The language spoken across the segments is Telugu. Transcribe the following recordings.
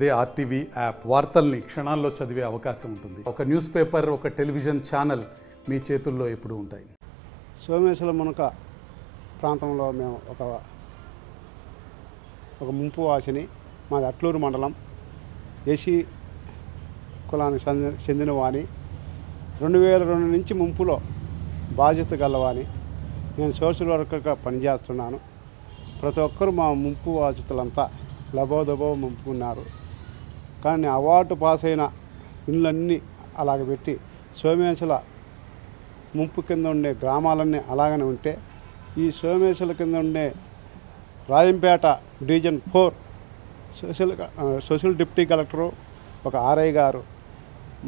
అదే ఆర్టీవీ యాప్ వార్తల్ని క్షణాల్లో చదివే అవకాశం ఉంటుంది. ఒక న్యూస్ పేపర్, ఒక టెలివిజన్ ఛానల్ మీ చేతుల్లో ఎప్పుడూ ఉంటాయి. సోమేశ్వర మునక ప్రాంతంలో మేము ఒక ముంపు వాసిని, మాది అట్లూరు మండలం, ఏసీ కులానికి చెందిన వాణి. 2002 నుంచి ముంపులో బాధ్యత గలవాణి. నేను సోషల్ వర్కర్గా పనిచేస్తున్నాను. ప్రతి ఒక్కరు మా ముంపు బాధితులంతా లబోదబో ముంపు ఉన్నారు. కానీ అవార్డు పాస్ అయిన ఇళ్ళన్నీ అలాగ పెట్టి సోమేశ్వర ముంపు కింద ఉండే గ్రామాలన్నీ అలాగనే ఉంటే, ఈ సోమేశ్వర కింద ఉండే Rajampet division 4 social deputy collector, ఒక ఆర్ఐ గారు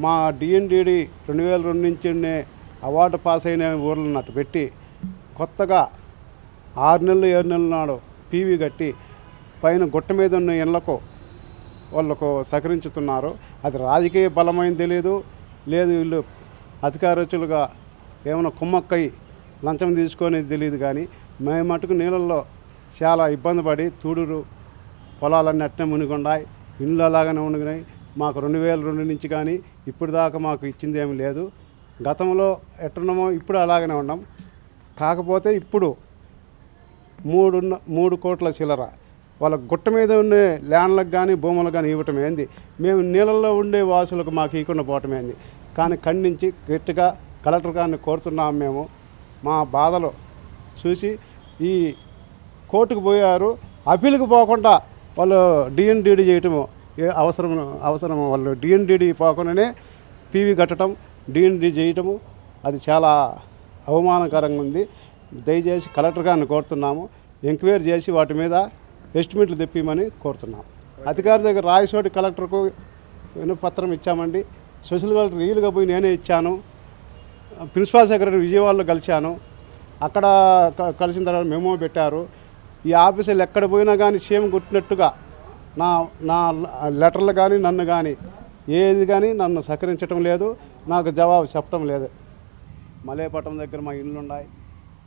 మా డిఎన్డిడి 2002 నుంచి ఉండే అవార్డు పాస్ అయిన ఊర్లన్నట్టు పెట్టి కొత్తగా 6 నెలలు 7 నెలల నాడు పీవీ కట్టి పైన గుట్ట మీద ఉన్న ఇళ్లకు వాళ్ళకు సహకరించుతున్నారు. అది రాజకీయ బలమైంది తెలియదు, లేదు వీళ్ళు అధికారచులుగా ఏమైనా కుమ్మక్కై లంచం తీసుకొని తెలియదు. కానీ మేము మటుకు నీళ్ళల్లో చాలా ఇబ్బంది పడి తూడురు పొలాలన్నీ అట్నే మునిగున్నాయి, ఇండ్లు అలాగనే మునిగినాయి. మాకు 2002 నుంచి కానీ ఇప్పుడు దాకా మాకు ఇచ్చింది ఏమి లేదు. గతంలో ఎట్టున్నామో ఇప్పుడు అలాగనే ఉన్నాం. కాకపోతే ఇప్పుడు 3 కోట్ల చిల్లర వాళ్ళ గుట్ట మీద ఉండే ల్యాండ్లకు కానీ భూములకు కానీ ఇవ్వటం ఏంది, మేము నీళ్ళల్లో ఉండే వాసులకు మాకు ఇవ్వకుండా పోవటం ఏంది. కానీ ఖండించి గట్టిగా కలెక్టర్ గారిని కోరుతున్నాము. మేము మా బాధలు చూసి ఈ కోర్టుకు పోయారు. అప్పీల్కి పోకుండా వాళ్ళు డిఎన్డిడి చేయటము అవసరం వాళ్ళు డిఎన్డిడి పోకుండానే పీవీ కట్టడం, డిఎన్డి చేయటము అది చాలా అవమానకరంగా ఉంది. దయచేసి కలెక్టర్ గారిని కోరుతున్నాము, ఎంక్వైరీ చేసి వాటి మీద ఎస్టిమేట్లు తెప్పిమని కోరుతున్నాం. అధికారి దగ్గర రాయసోటి కలెక్టర్కు వినపత్రం ఇచ్చామండి. సోషల్ కలెక్టర్ రీలుగా పోయి నేనే ఇచ్చాను. ప్రిన్సిపాల్ సెక్రటరీ విజయవాడలో కలిశాను. అక్కడ కలిసిన తర్వాత మెమో పెట్టారు. ఈ ఆఫీసులు ఎక్కడ పోయినా కానీ సీఎం కొట్టినట్టుగా నా లెటర్లు కానీ నన్ను కానీ ఏది కానీ నన్ను సహకరించడం లేదు, నాకు జవాబు చెప్పడం లేదు. మలేపట్నం దగ్గర మా ఇళ్ళు ఉన్నాయి.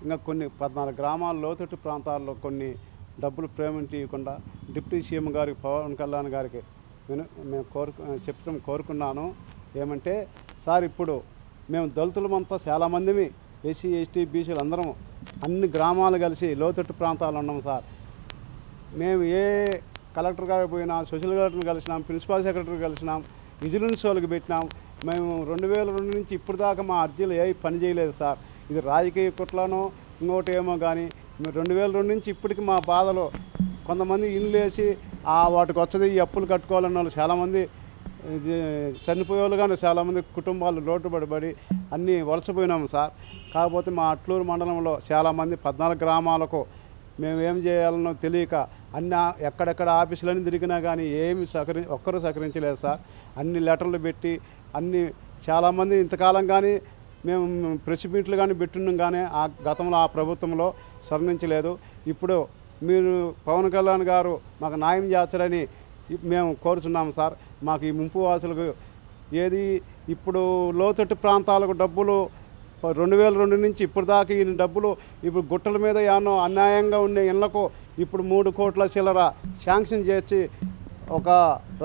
ఇంకా కొన్ని 14 గ్రామాల లోతట్టు ప్రాంతాల్లో కొన్ని డబ్బులు పేమెంట్ ఇవ్వకుండా డిప్యూటీ సీఎం గారికి, పవన్ కళ్యాణ్ గారికి మేము చెప్పడం కోరుకున్నాను. ఏమంటే సార్, ఇప్పుడు మేము దళితులమంతా చాలామందిమి, ఎస్సీ ఎస్టీ బీసీలు అందరం అన్ని గ్రామాలు కలిసి లోతట్టు ప్రాంతాలు ఉన్నాం సార్. మేము ఏ కలెక్టర్ గారికి పోయినా, సోషల్ కలెక్టర్ని కలిసినాం, ప్రిన్సిపాల్ సెక్రటరీ కలిసినాం, విజిలెన్స్ వాళ్ళకి పెట్టినాం. మేము 2002 నుంచి ఇప్పుడు దాకా మా అర్జీలు ఏ పని చేయలేదు సార్. ఇది రాజకీయ కుట్లనో ఇంకోటి ఏమో కానీ 2002 నుంచి ఇప్పటికి మా బాధలో కొంతమంది ఇల్లు వేసి వాటికి వచ్చేది ఈ అప్పులు కట్టుకోవాలన్న వాళ్ళు చాలామంది చనిపోయే వాళ్ళు, కానీ చాలామంది కుటుంబాలు లోటుపడి అన్నీ వలసపోయినాము సార్. కాకపోతే మా అట్లూరు మండలంలో చాలామంది 14 గ్రామాలకు మేము ఏం చేయాలనో తెలియక ఎక్కడెక్కడ ఆఫీసులన్నీ తిరిగినా కానీ ఏమి ఒక్కరూ సహకరించలేదు సార్. అన్ని లెటర్లు పెట్టి చాలామంది ఇంతకాలం కానీ మేము ప్రెస్ మీట్లు కానీ పెట్టున్నాం, కానీ గతంలో ఆ ప్రభుత్వంలో స్మరించలేదు. ఇప్పుడు మీరు పవన్ కళ్యాణ్ గారు మాకు న్యాయం చేస్తారని మేము కోరుచున్నాము సార్. మాకు ఈ ముంపు వాసులకు ఏది ఇప్పుడు లోతట్టు ప్రాంతాలకు డబ్బులు 2002 నుంచి ఇప్పుడు దాకా ఈ డబ్బులు ఇప్పుడు గుట్టల మీద ఏమో అన్యాయంగా ఉండే ఇళ్లకు ఇప్పుడు 3 కోట్ల చిల్లర శాంక్షన్ చేసి ఒక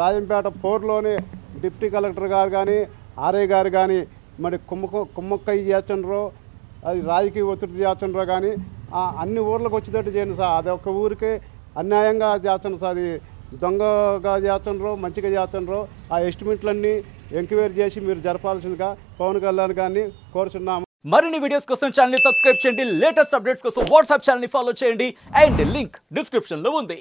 రాజంపేట 4లోనే డిప్యూటీ కలెక్టర్ గారు కానీ ఆర్ఐ గారు కానీ మరి కుమ్మక్కయ్య చేస్తుండ్రో, అది రాజకీయ ఒత్తిడి చేస్తుండ్రో కానీ అన్ని ఊర్లకు వచ్చేటట్టు చేయండి సార్. అది ఒక ఊరికే అన్యాయంగా చేస్తుండ్రు సార్. అది దొంగగా చేస్తుండ్రో మంచిగా చేస్తుండ్రో ఆ ఎస్టిమేట్లన్నీ ఎంక్వైరీ చేసి మీరు జరపాల్సిందిగా పవన్ కళ్యాణ్ గారిని కోరుచున్నాము. మరిన్ని వీడియోస్ కోసం ఛానల్ ని సబ్స్క్రైబ్ చేయండి. లేటెస్ట్ అప్డేట్స్ కోసం వాట్సాప్ ఛానల్ ని ఫాలో చేయండి. అండ్ లింక్ డిస్క్రిప్షన్ లో ఉంది.